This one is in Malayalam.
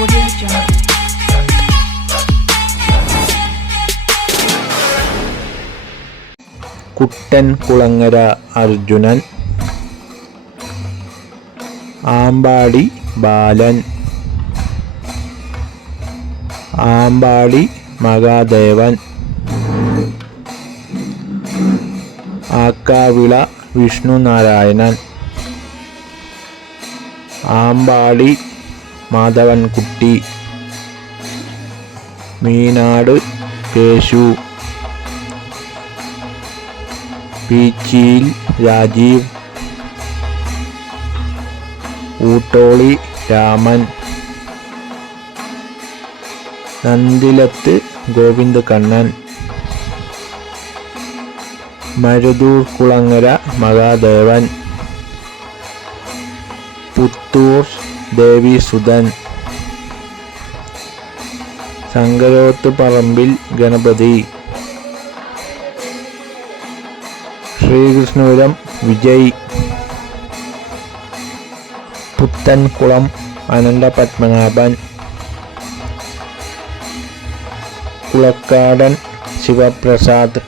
Audio Jungle. കുട്ടൻ കുളങ്ങര അർജുനൻ, ആമ്പാടി ബാലൻ, ആമ്പാടി മഹാദേവൻ, ആക്കാവിള വിഷ്ണുനാരായണൻ, ആമ്പാടി മാധവൻകുട്ടി, മീനാട് കേശു, പീച്ചിയിൽ രാജീവ്, ഊട്ടോളി രാമൻ, നന്ദിലത്ത് ഗോവിന്ദ് കണ്ണൻ, മരുതൂർ കുളങ്ങര മഹാദേവൻ, പുത്തൂർ ദേവീസുധൻ, ശങ്കരോത്ത് പറമ്പിൽ ഗണപതി, ശ്രീകൃഷ്ണപുരം വിജയ്, പുത്തൻകുളം അനന്തപത്മനാഭൻ, കുളക്കാടൻ ശിവപ്രസാദ്.